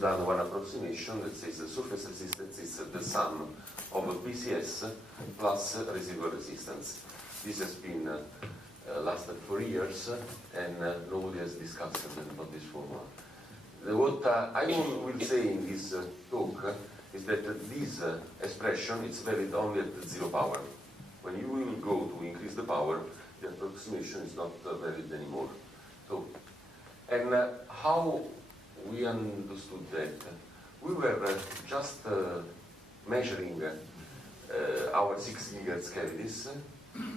done one approximation that says the surface resistance is the sum of a PCS plus residual resistance. This has been lasted for years, and nobody has discussed about this formula. What I will say in this talk is that this expression is valid only at 0 power. When you will go to increase the power, the approximation is not valid anymore. So, and how we understood that? We were just measuring our 6 gigahertz cavities,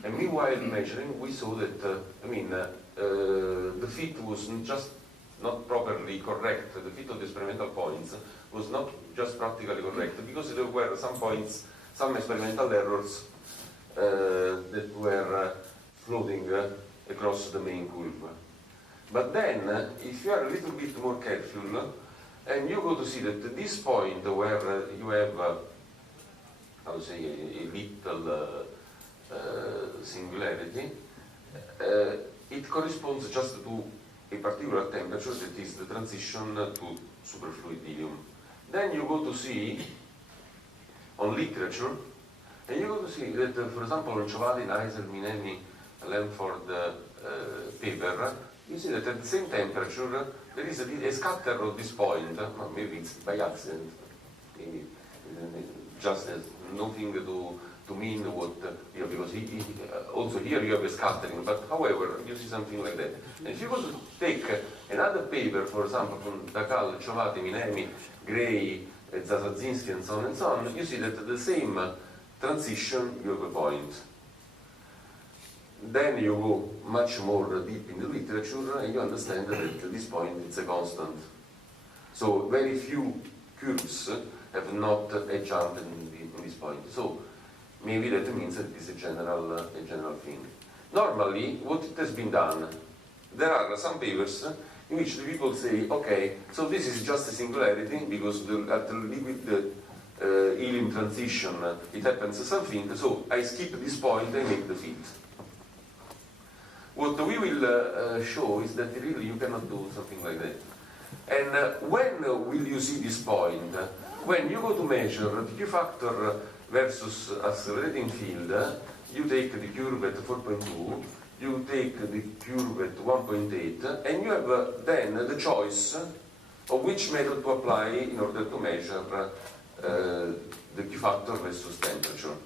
and meanwhile measuring, we saw that the fit was just not properly correct. The fit of the experimental points was not just practically correct, because there were some points, some experimental errors that were floating across the main curve. But then, if you are a little bit more careful, and you go to see that this point where you have, how to say, a little singularity, it corresponds just to a particular temperature, that is the transition to superfluid helium. Then you go to see on literature, and you go to see that, for example, on Ciovati, Neisel, Minemi, Lamford paper, you see that at the same temperature there is a scatter of this point. Maybe it's by accident, maybe just as nothing to mean what here, because also here you have a scattering, but however you see something like that. And if you go to take another paper, for example from Dakal, Ciovati, Minemi, Gray, Zasadzinski, and so on, you see that at the same transition you have a point. Then you go much more deep in the literature and you understand that this point is a constant. So very few curves have not a chart in this point. So maybe that means that it's a general thing. Normally, what it has been done, there are some papers in which the people say, okay, so this is just a singularity because at the liquid helium transition it happens something, so I skip this point and make the fit. What we will show is that really you cannot do something like that. And when will you see this point? When you go to measure the Q factor versus accelerating field, you take the curve at 4.2, you take the curve at 1.8, and you have then the choice of which method to apply in order to measure the Q factor versus temperature.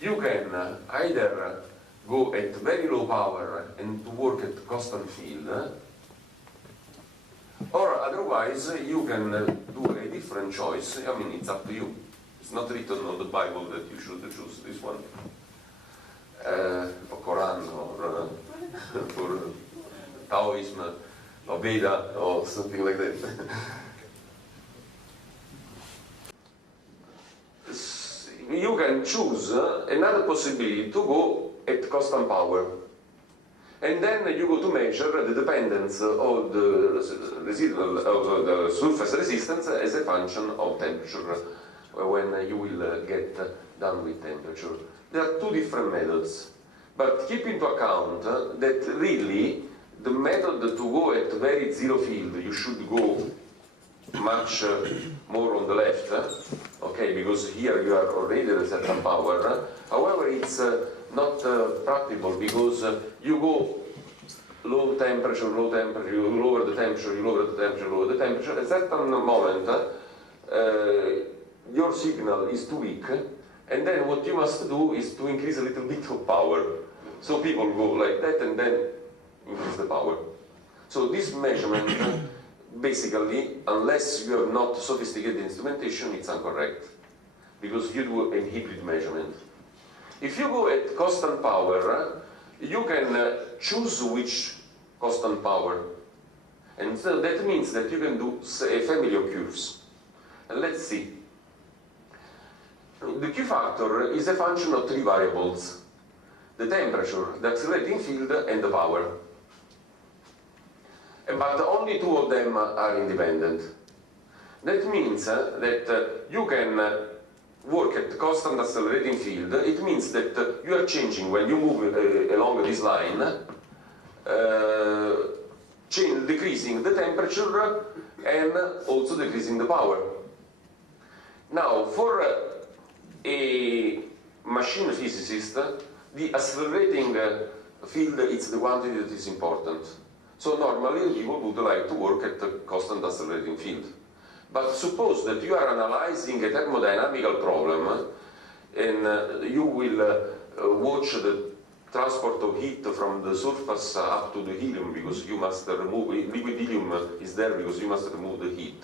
You can either go at very low power and to work at constant field, or otherwise you can do a different choice. I mean, it's up to you. It's not written on the Bible that you should choose this one, or Quran, or for Taoism, or Veda, or something like that. You can choose another possibility to go at constant power, and then you go to measure the dependence of the residual of the surface resistance as a function of temperature when you will get done with temperature. There are two different methods, but keep into account that really the method to go at very zero field, you should go much more on the left, okay, because here you are already at a certain power. However, it's not practical because you go low temperature, you lower the temperature, you lower the temperature, lower the temperature. At a certain moment, your signal is too weak, and then what you must do is to increase a little bit of power. So people go like that and then increase the power. So this measurement, basically, unless you have not sophisticated instrumentation, it's incorrect, because you do a hybrid measurement. If you go at constant power, you can choose which constant power, and so that means that you can do a family of curves. And let's see. The Q factor is a function of three variables: the temperature, the accelerating field, and the power. But only two of them are independent. That means that you can work at constant accelerating field. It means that you are changing when you move along this line, decreasing the temperature and also decreasing the power. Now, for a machine physicist, the accelerating field is the quantity that is important. So normally people would like to work at a constant accelerating field. But suppose that you are analyzing a thermodynamical problem and you will watch the transport of heat from the surface up to the helium, because you must remove, liquid helium is there because you must remove the heat,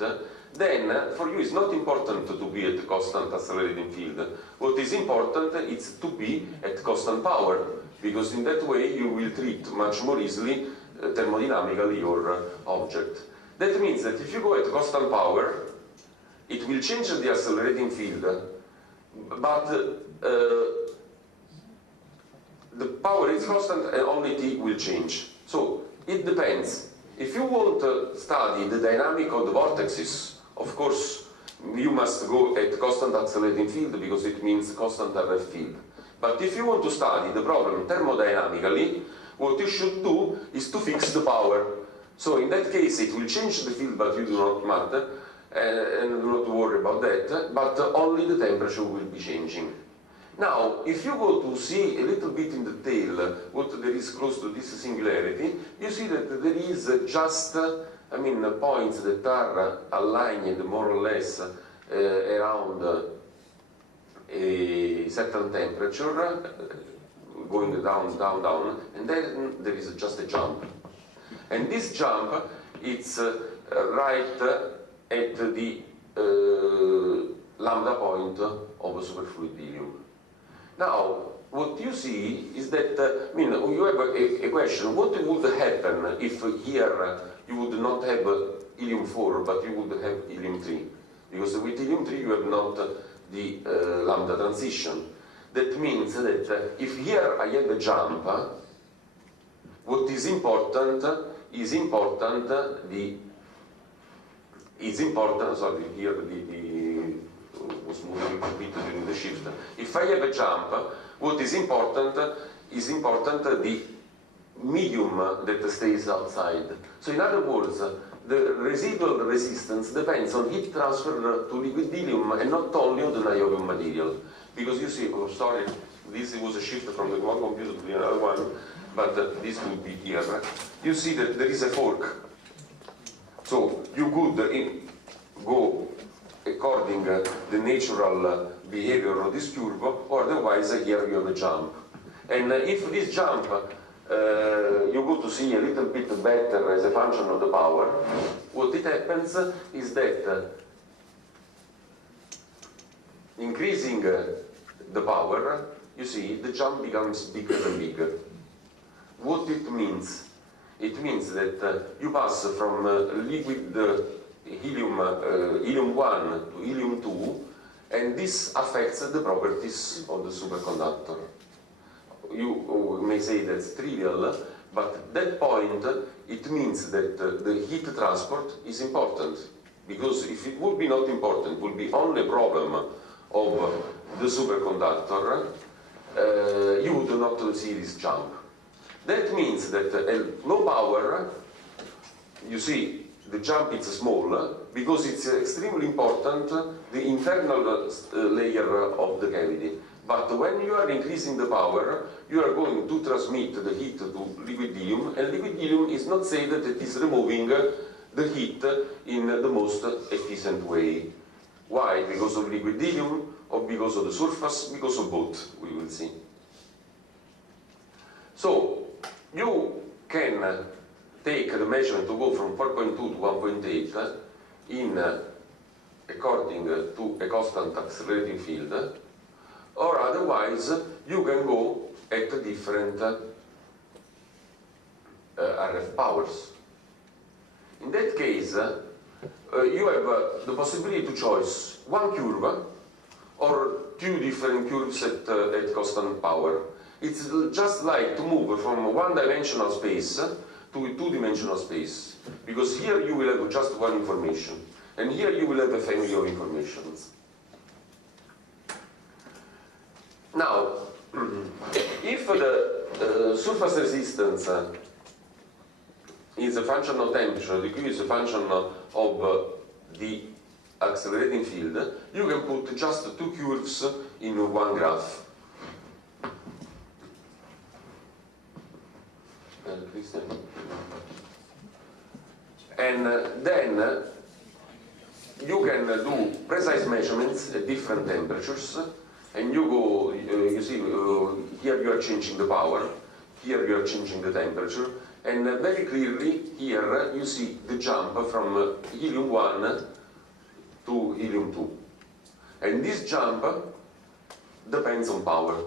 then for you it's not important to be at constant accelerating field. What is important is to be at constant power, because in that way you will treat much more easily thermodynamically your object. That means that if you go at constant power, it will change the accelerating field, but the power is constant and only T will change. So it depends. If you want to study the dynamic of the vortexes, of course you must go at constant accelerating field because it means constant RF field. But if you want to study the problem thermodynamically, what you should do is to fix the power. So in that case it will change the field, but you do not matter and do not worry about that, but only the temperature will be changing. Now, if you go to see a little bit in detail what there is close to this singularity, you see that there is just, points that are aligned more or less around a certain temperature, going down, down, down, and then there is just a jump. And this jump, it's right at the lambda point of a superfluid helium. Now, what you see is that, you have a question, what would happen if here you would not have helium-4, but you would have helium-3? Because with helium-3 you have not the lambda transition. That means that if here I have a jump, what is important was moving a bit during the shift. If I have a jump, what is important the medium that stays outside. So in other words, the residual resistance depends on heat transfer to liquid helium and not only on the niobium material. Because you see, oh sorry, this was a shift from the one computer to the other one, but this would be here. You see that there is a fork. So you could go according the natural behavior of this curve, or otherwise here you have a jump. And if this jump you go to see a little bit better as a function of the power, what it happens is that increasing the power, you see, the jump becomes bigger and bigger. What it means? It means that you pass from liquid helium-1 to helium-2, and this affects the properties of the superconductor. You may say that's trivial, but at that point it means that the heat transport is important, because if it would be not important, it would be only a problem of the superconductor, you would not see this jump. That means that at low power, you see, the jump is small because it's extremely important, the internal layer of the cavity. But when you are increasing the power, you are going to transmit the heat to liquid helium, and liquid helium is not said that it is removing the heat in the most efficient way. Why? Because of liquid helium, or because of the surface? Because of both, we will see. So, you can take the measurement to go from 4.2 to 1.8 in according to a constant accelerating field, or otherwise you can go at different RF powers. In that case, you have the possibility to choose one curve or two different curves at constant power. It's just like to move from one-dimensional space to a two-dimensional space, because here you will have just one information, and here you will have a family of informations. Now, if the surface resistance is a function of temperature, the Q is a function of the accelerating field, you can put just two curves in one graph. And then you can do precise measurements at different temperatures, and you go, you see, here you are changing the power, here you are changing the temperature, and very clearly here you see the jump from helium 1 to helium 2. And this jump depends on power.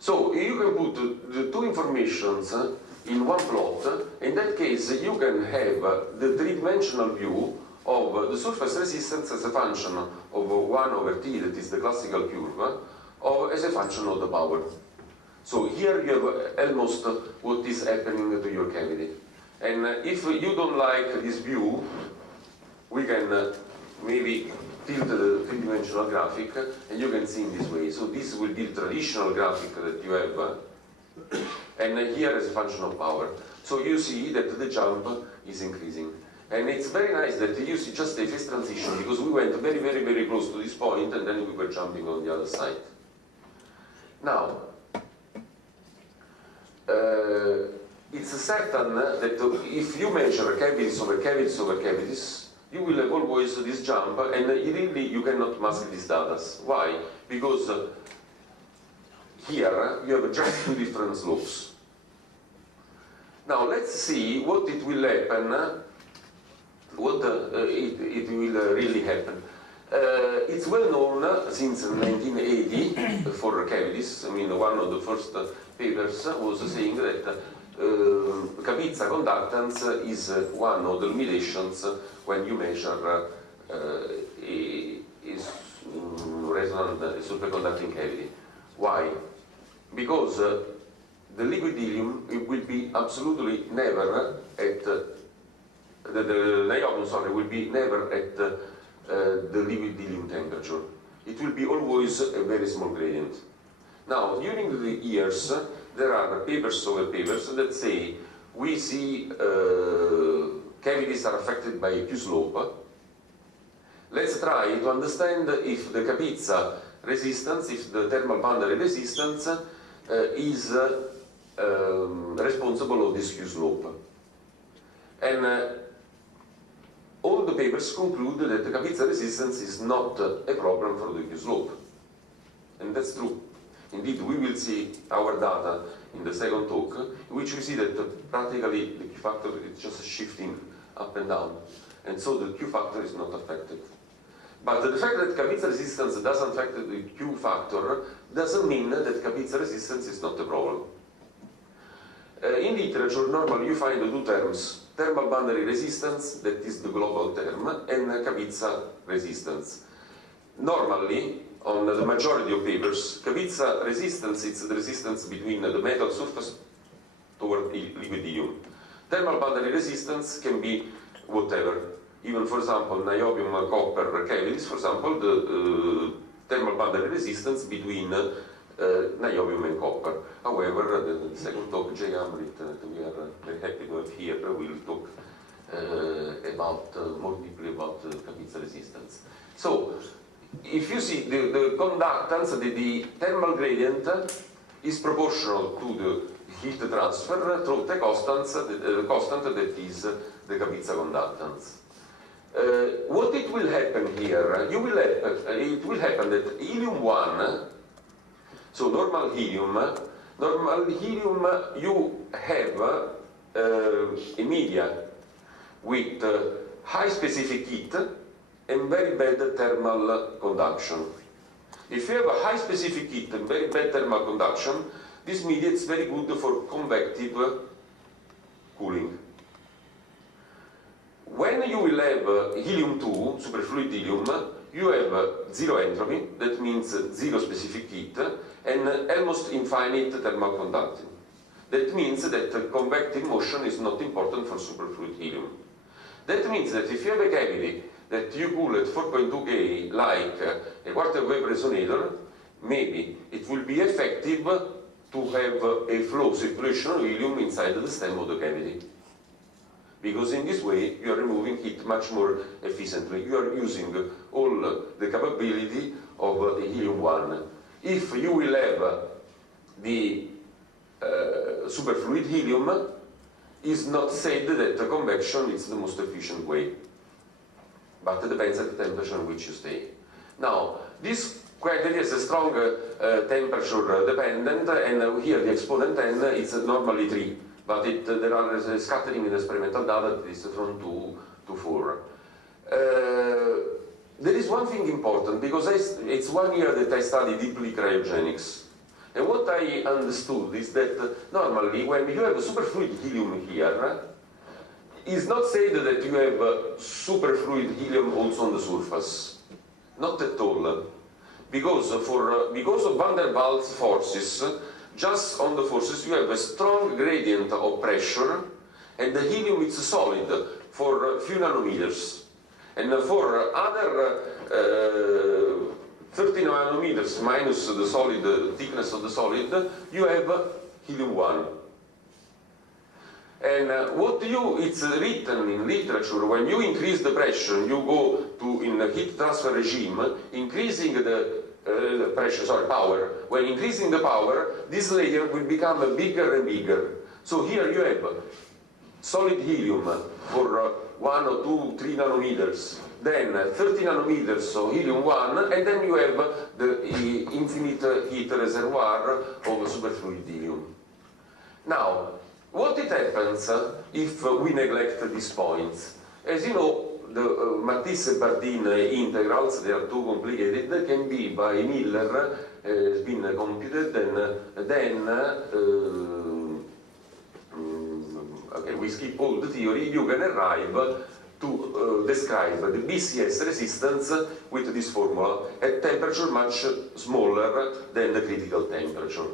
So you can put the two informations in one plot. In that case, you can have the three-dimensional view of the surface resistance as a function of 1 over t, that is the classical curve, or as a function of the power. So here you have almost what is happening to your cavity. And if you don't like this view, we can maybe tilt the three-dimensional graphic, and you can see in this way. So this will be the traditional graphic that you have, and here is a function of power. So you see that the jump is increasing. And it's very nice that you see just a phase transition, because we went very, very, very close to this point, and then we were jumping on the other side. Now, it's certain that if you measure cavities over cavities over cavities, you will have always this jump, and really you cannot mask this data. Why? Because here you have just two different slopes. Now let's see what it will happen, what it will really happen. It's well known since 1980 for cavities. I mean, one of the first papers was saying that Kapitsa conductance is one of the limitations when you measure resonant superconducting cavity. Why? Because the liquid helium will be absolutely never at the niobium, sorry, will be never at the liquid helium temperature. It will be always a very small gradient. Now, during the years, there are papers over papers that say we see cavities are affected by a Q slope. Let's try to understand if the Kapitsa resistance, if the thermal boundary resistance is responsible of this Q slope. And all the papers conclude that the Kapitsa resistance is not a problem for the Q slope. And that's true. Indeed, we will see our data in the second talk, in which we see that practically the Q factor is just shifting up and down. And so the Q factor is not affected. But the fact that Kapitsa resistance doesn't affect the Q factor doesn't mean that Kapitsa resistance is not a problem. In literature, normally you find two terms: thermal boundary resistance, that is the global term, and Kapitsa resistance. Normally, on the majority of papers, Kapitsa resistance is the resistance between the metal surface toward liquid helium. Thermal boundary resistance can be whatever. Even, for example, niobium copper cavities, for example, the thermal boundary resistance between niobium and copper. However, the second talk, Jay Amrit, that we are very happy to have here, will talk more deeply about Kapitsa resistance. So, if you see the conductance, the thermal gradient is proportional to the heat transfer through the constant that is the Kapitsa conductance. What it will happen here, it will happen that helium 1, so normal helium, you have a media with high specific heat and very bad thermal conduction. If you have a high specific heat and very bad thermal conduction, this media is very good for convective cooling. When you will have helium 2, superfluid helium, you have zero entropy, that means zero specific heat, and almost infinite thermal conducting. That means that convective motion is not important for superfluid helium. That means that if you have a cavity that you cool at 4.2 K like a quarter wave resonator, maybe it will be effective to have a flow circulation of helium inside the stem of the cavity. Because in this way you are removing heat much more efficiently. You are using all the capability of the helium-1. If you will have the superfluid helium, it's not said that convection is the most efficient way. But it depends on the temperature at which you stay. Now, this quantity is a strong temperature dependent, and here the exponent n is normally 3, but there are scattering in experimental data that is from 2 to 4. There is one thing important, because it's 1 year that I study deeply cryogenics. And what I understood is that normally when you have a superfluid helium here, it's not said that you have superfluid helium also on the surface. Not at all. Because of van der Waals forces, just on the forces you have a strong gradient of pressure, and the helium is solid for a few nanometers. And for other 30 nanometers minus the solid thickness of the solid, you have helium-1. And it's written in literature, when you increase the pressure, you go to in a heat transfer regime, increasing the power. When increasing the power, this layer will become bigger and bigger. So here you have solid helium for 1 or 2, 3 nanometers, then 30 nanometers of helium-1, and then you have the infinite heat reservoir of superfluid helium. Now, what it happens if we neglect these points? As you know, the Matisse-Bardeen integrals, they are too complicated, they can be by Miller, has been computed, and then okay, we skip all the theory, you can arrive to describe the BCS resistance with this formula at temperature much smaller than the critical temperature.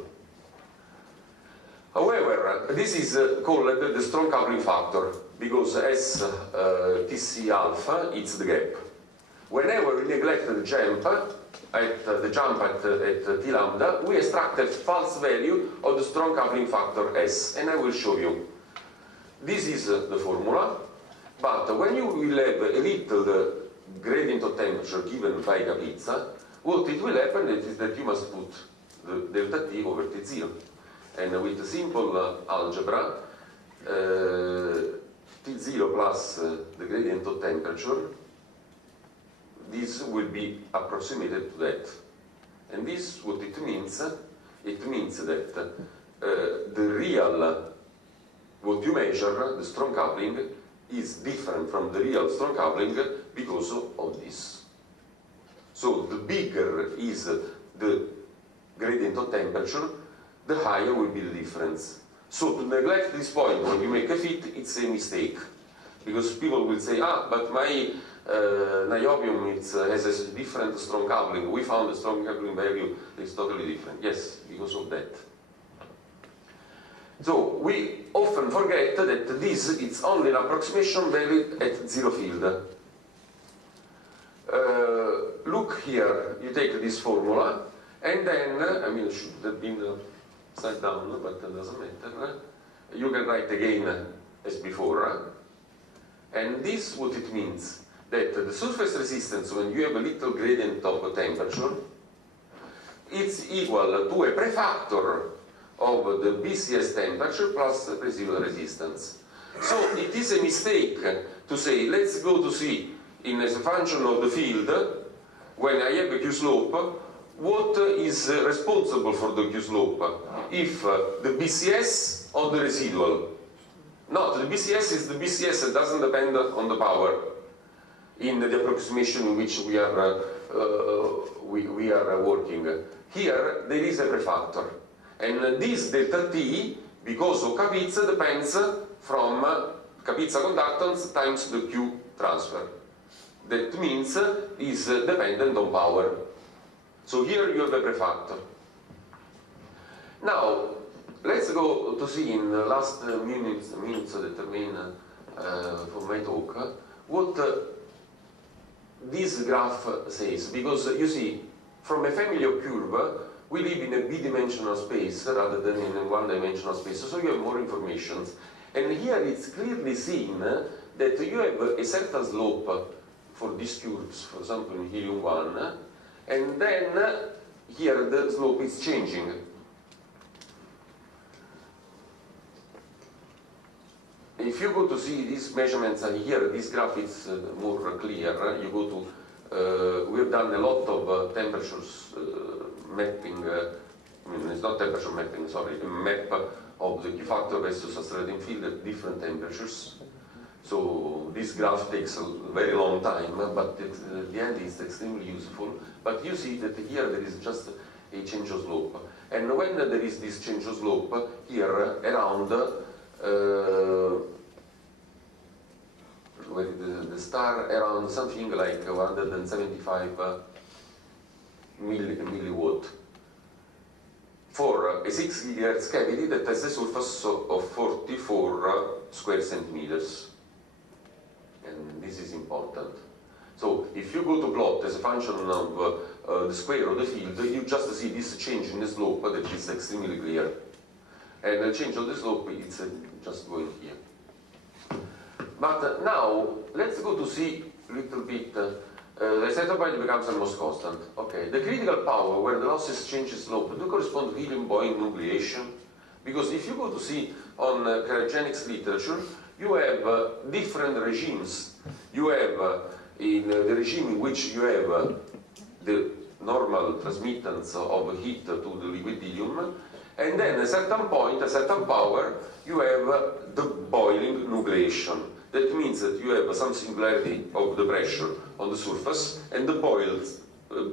However, this is called the strong coupling factor, because as Tc alpha, it's the gap. Whenever we neglect the jump at T lambda, we extract a false value of the strong coupling factor S, and I will show you. This is the formula, but when you will have a little gradient of temperature given by Capizza, what it will happen is that you must put the delta T over T0. And with a simple algebra, T0 plus the gradient of temperature, this will be approximated to that. And this, what it means that the real, what you measure, the strong coupling, is different from the real strong coupling because of this. So the bigger is the gradient of temperature, the higher will be the difference. So to neglect this point when you make a fit, it's a mistake. Because people will say, but my niobium has a different strong coupling. We found a strong coupling value that is totally different. Yes, because of that. So we often forget that this is only an approximation valid at zero field. Look here, you take this formula, and then, it should have been upside down, but it doesn't matter. You can write again as before. And this, what it means, that the surface resistance, when you have a little gradient of temperature, it's equal to a prefactor of the BCS temperature plus residual resistance. So it is a mistake to say, let's go to see in as a function of the field, when I have a Q slope, what is responsible for the Q slope? If the BCS or the residual? Not, the BCS is the BCS, it doesn't depend on the power in the approximation in which we are working. Here, there is a prefactor. And this delta T, because of Capizza, depends from Capizza conductance times the Q transfer. That means is dependent on power. So here you have a prefactor. Now, let's go to see in the last minutes that remain for my talk, what this graph says. Because you see, from a family of curve, we live in a b-dimensional space rather than in a one-dimensional space, so you have more information. And here it's clearly seen that you have a certain slope for these curves, for example in helium 1, and then here the slope is changing. If you go to see these measurements here, this graph is more clear. You go to, we have done a lot of temperatures mapping, I mean it's not temperature mapping, sorry, a map of the Q factor versus accelerating field at different temperatures. So this graph takes a very long time, but at the end it's extremely useful. But you see that here there is just a change of slope. And when there is this change of slope, here around where the star around something like 175 milliwatt for a 6 GHz cavity that has a surface of 44 square centimeters. And this is important. So if you go to plot as a function of the square of the field, you just see this change in the slope that is extremely clear. And the change of the slope is just going here. But now, let's go to see a little bit, the center point becomes almost constant. Okay, the critical power where the losses change slope do correspond to helium-Boeing nucleation. Because if you go to see on cryogenics literature, you have different regimes. You have in the regime in which you have the normal transmittance of heat to the liquid helium, and then at a certain point, a certain power, you have the boiling nucleation. That means that you have some singularity of the pressure on the surface, and the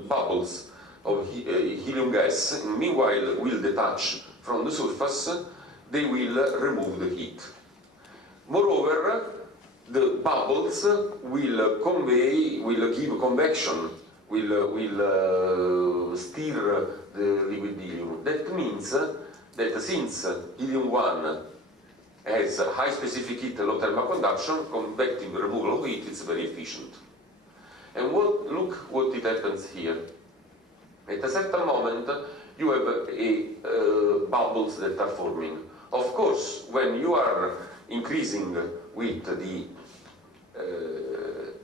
bubbles of helium gas, meanwhile, will detach from the surface, they will remove the heat. Moreover, the bubbles will give convection, will steer the liquid helium. That means that since helium 1 has high specific heat and low thermal conduction, convective removal of heat is very efficient. And look what it happens here. At a certain moment, you have bubbles that are forming. Of course, when you are increasing with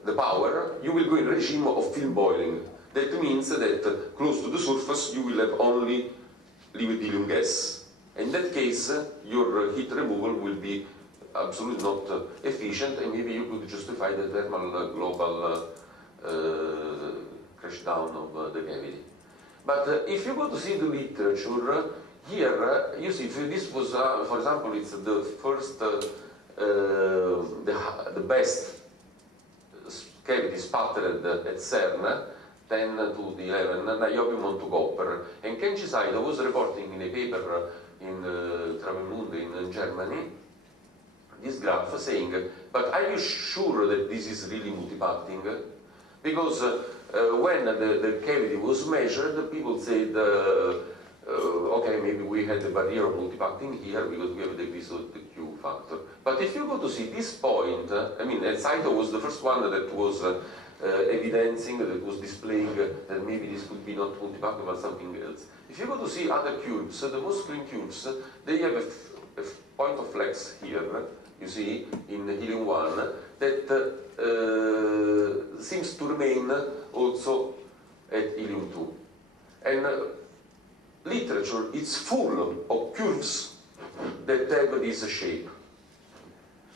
the power, you will go in a regime of film boiling. That means that close to the surface, you will have only liquid helium gas. In that case, your heat removal will be absolutely not efficient, and maybe you could justify the thermal global crash down of the cavity. But if you go to see the literature, here you see this was, for example, it's the first, the best cavity sputtered at CERN, 10 to the 11, niobium onto copper. And Kenji Saito was reporting in a paper in Travemünde in Germany, this graph saying, but are you sure that this is really multiparting? Because when the cavity was measured, people said, okay, maybe we had the barrier of multiparting here because we have the decrease of the Q factor. But if you go to see this point, I mean, Saito was the first one that was evidencing, that was displaying that maybe this could be not multiparting but something else. If you go to see other curves, the most clean curves, they have a point of flex here, you see, in helium 1, that seems to remain also at helium 2. And literature is full of curves that have this shape.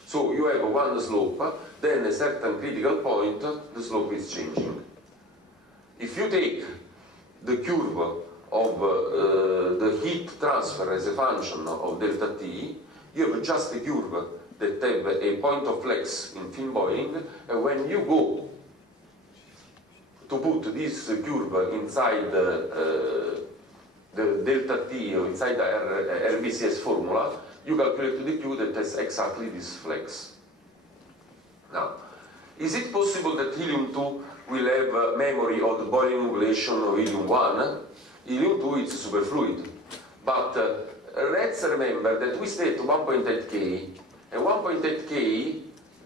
So you have one slope, then a certain critical point, the slope is changing. If you take the curve of the heat transfer as a function of delta T, you have just a curve that have a point of flex in film boiling, and when you go to put this curve inside the delta T or inside the RBCS formula, you calculate the Q that has exactly this flex. Now, is it possible that helium 2 will have memory of the boiling nucleation of helium 1? Helium 2 is superfluid. But let's remember that we stay at 1.8 K, and 1.8 K,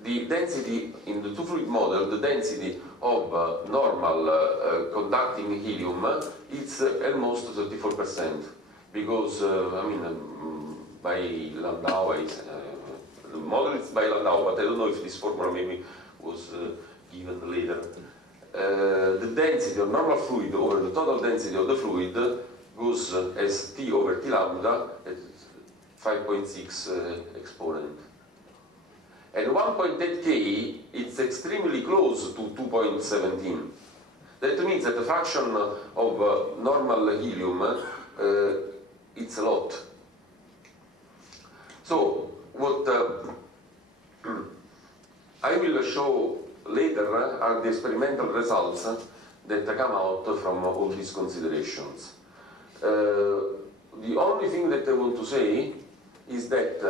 the density in the two-fluid model, the density of normal conducting helium is almost 34%, because I mean by Landau, the model is by Landau, but I don't know if this formula maybe was given later. The density of normal fluid over the total density of the fluid goes as T over T lambda at 5.6 exponent. And 1.8 K, it's extremely close to 2.17. That means that the fraction of normal helium, it's a lot. So, what I will show later are the experimental results that come out from all these considerations. The only thing that I want to say is that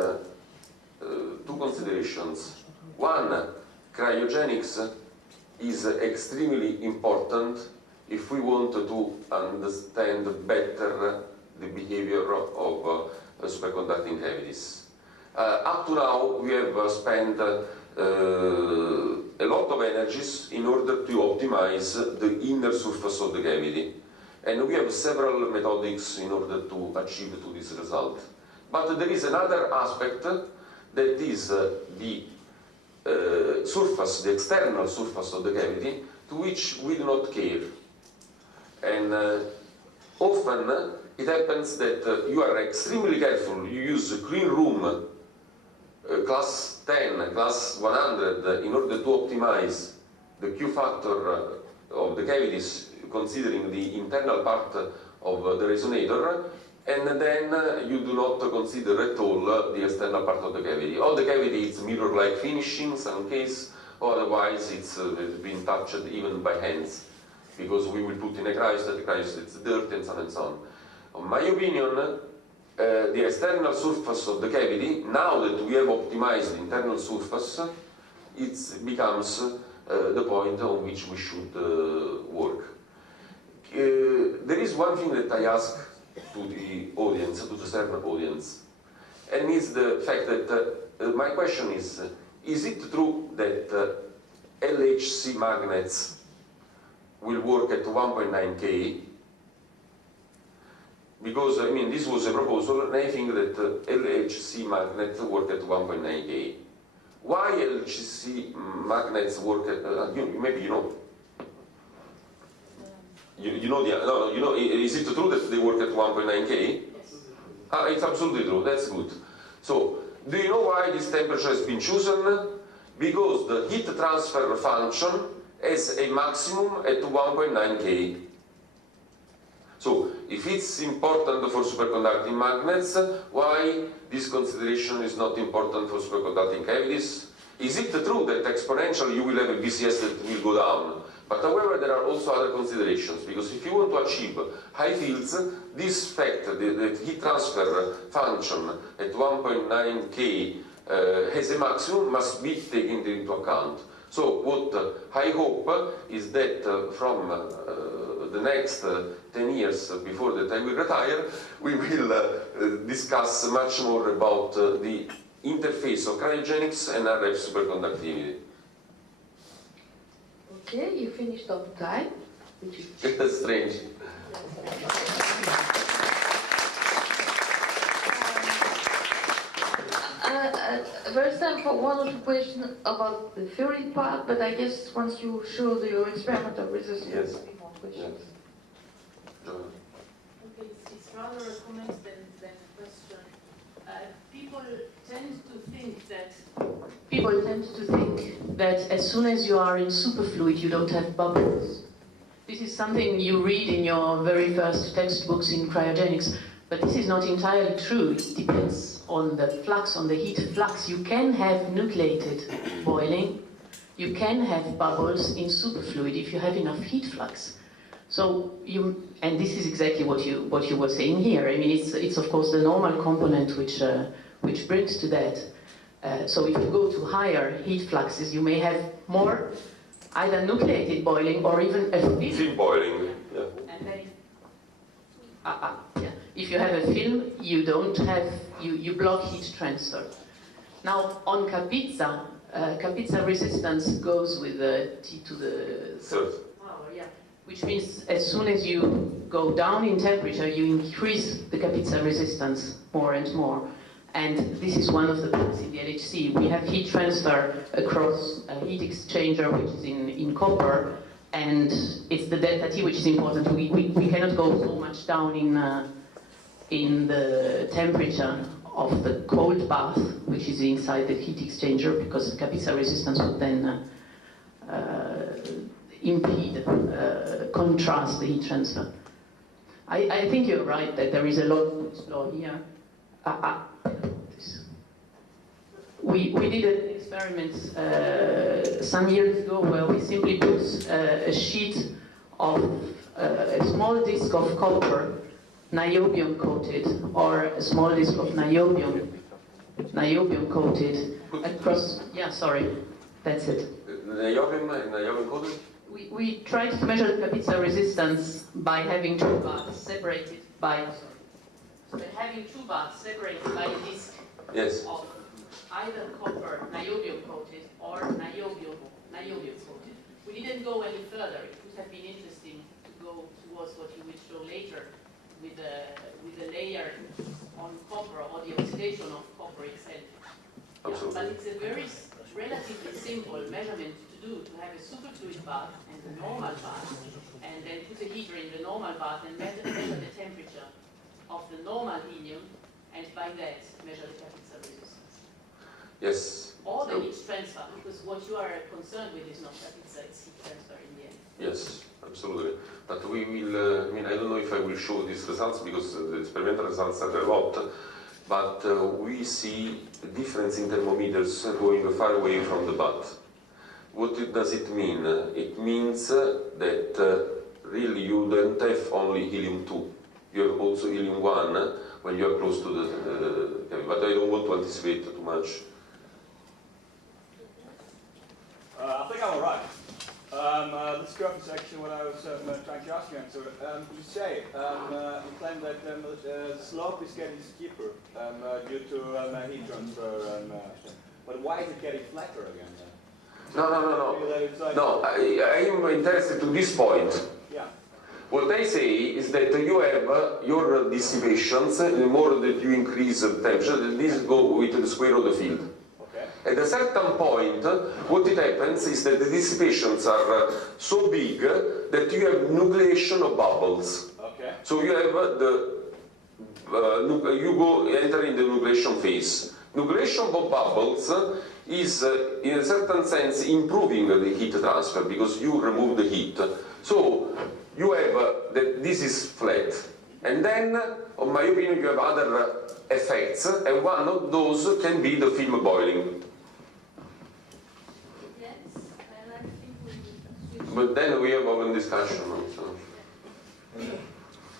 two considerations. One, cryogenics is extremely important if we want to understand better the behavior of superconducting cavities. Up to now, we have spent a lot of energies in order to optimize the inner surface of the cavity. And we have several methodics in order to achieve to this result. But there is another aspect that is the surface, the external surface of the cavity, to which we do not care. And often it happens that you are extremely careful, you use a clean room, class 10, class 100, in order to optimize the Q factor of the cavities, considering the internal part of the resonator, and then you do not consider at all the external part of the cavity. All the cavity is mirror-like finishing, in some case, or otherwise it's been touched even by hands, because we will put in a cryostat, it's dirt, and so on and so on. In my opinion, the external surface of the cavity, now that we have optimized the internal surface, it becomes the point on which we should work. There is one thing that I ask to the audience, to the CERN audience, and it's the fact that my question is it true that LHC magnets will work at 1.9 K? Because, I mean, this was a proposal, and I think that LHC magnets work at 1.9 K. Why LHC magnets work at, maybe you know. You know, is it true that they work at 1.9 K? Yes. It's absolutely true, that's good. So, do you know why this temperature has been chosen? Because the heat transfer function has a maximum at 1.9 K. So, if it's important for superconducting magnets, why this consideration is not important for superconducting cavities? Is it true that exponentially you will have a BCS that will go down? But however, there are also other considerations, because if you want to achieve high fields, this fact, the heat transfer function at 1.9 K has a maximum, must be taken into account. So what I hope is that from the next 10 years before that I will retire, we will discuss much more about the interface of cryogenics and RF superconductivity. Okay, you finished on time, which is strange. There's time for one or two questions about the theory part, but I guess once you show your experimental results, there will be more questions. Yes. Okay, it's rather a comment than a question. People tend to think that as soon as you are in superfluid, you don't have bubbles. This is something you read in your very first textbooks in cryogenics, but this is not entirely true. It depends on the flux, on the heat flux. You can have nucleated boiling, you can have bubbles in superfluid if you have enough heat flux. So and this is exactly what you were saying here. I mean, it's of course the normal component which brings to that. So if you go to higher heat fluxes, you may have more either nucleated boiling or even a film boiling. Yeah. And then if you have a film, you don't have you block heat transfer. Now on Kapitsa, Kapitsa resistance goes with T to the third power, yeah. Which means as soon as you go down in temperature, you increase the Kapitsa resistance more and more. And this is one of the things in the LHC. We have heat transfer across a heat exchanger, which is in copper, and it's the delta T which is important. We cannot go so much down in the temperature of the cold bath, which is inside the heat exchanger, because the Kapitsa resistance would then impede, contrast the heat transfer. I think you're right that there is a lot to explore here. We did an experiment some years ago where we simply put a sheet of a small disc of copper, niobium coated, or a small disc of niobium coated across. Yeah, sorry, that's it. Niobium coated? We tried to measure the Kapitsa resistance by having two baths separated by. So having two baths separated by a disc of either copper, niobium coated, or niobium coated. We didn't go any further. It would have been interesting to go towards what you will show later with a layer on copper or the oxidation of copper itself. Yeah, but it's a very relatively simple measurement to do, to have a superfluid bath and a normal bath, and then put a heater in the normal bath and measure the temperature of the normal helium, and by that measure the Kapitsa resistance. Yes. Or the heat transfer, because what you are concerned with is not Kapitsa, it's heat transfer in the end. Yes, absolutely. But we will, I don't know if I will show these results because the experimental results are a lot, but we see a difference in thermometers going far away from the bath. What does it mean? It means that really you don't have only helium-2. You have also helium-1 when you are close to the but I don't want to anticipate too much. I think I'm all right. This graph is actually what I was trying to ask you. So, you say, you claim that the slope is getting steeper due to heat transfer. But why is it getting flatter again? No, I am interested to this point. Yeah. What I say is that you have your dissipations, the more that you increase the temperature, this go with the square of the field. Okay. At a certain point, what it happens is that the dissipations are so big that you have nucleation of bubbles. Okay. So you have you enter in the nucleation phase. Nucleation of bubbles is, in a certain sense, improving the heat transfer because you remove the heat. So you have that this is flat, and then, in my opinion, you have other effects, and one of those can be the film boiling. Yes, and I think we will. But then we have open discussion also.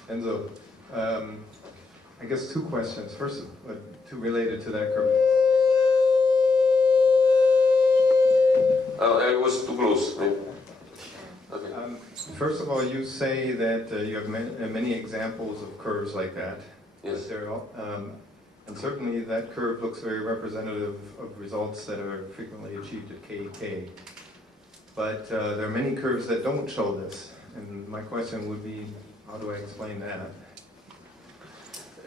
Enzo, I guess two questions. First, two related to that curve. I was too close. Okay. First of all, you say that you have many examples of curves like that. Yes. And certainly that curve looks very representative of results that are frequently achieved at KEK. But there are many curves that don't show this. And my question would be, how do I explain that?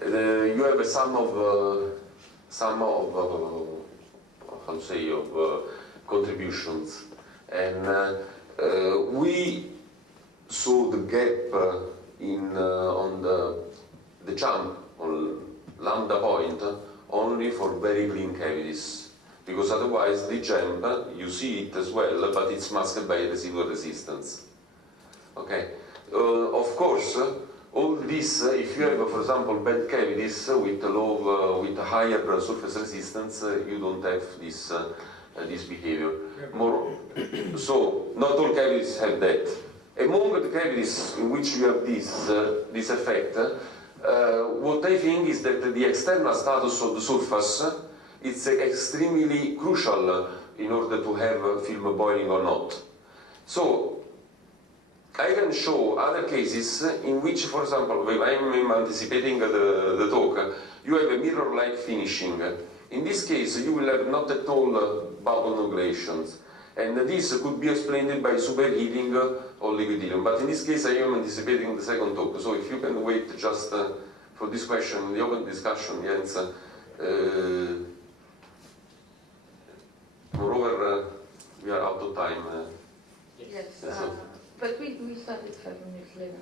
You have a sum of how to say, of contributions, and we saw the gap on the jump on lambda point only for very clean cavities, because otherwise the jump, you see it as well, but it's masked by residual resistance. Okay, of course, all this, if you have, for example, bad cavities with with higher surface resistance, you don't have this this behavior. So not all cavities have that. Among the cavities in which you have this effect, what I think is that the external status of the surface is extremely crucial in order to have film boiling or not. So I can show other cases in which, for example, when I'm anticipating the talk, you have a mirror-like finishing. In this case, you will have not at all bubble nucleations. And this could be explained by superheating or liquid helium. But in this case, I am anticipating the second talk. So if you can wait just for this question in the open discussion, Jens. Moreover, we are out of time. Yes, so. but we started 5 minutes later.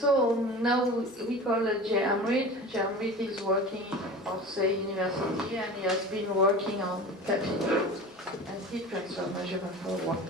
So now we call it J-Amrit. J-Amrit is working at Orsay University, and he has been working on cavities and heat transfer measurement for a while.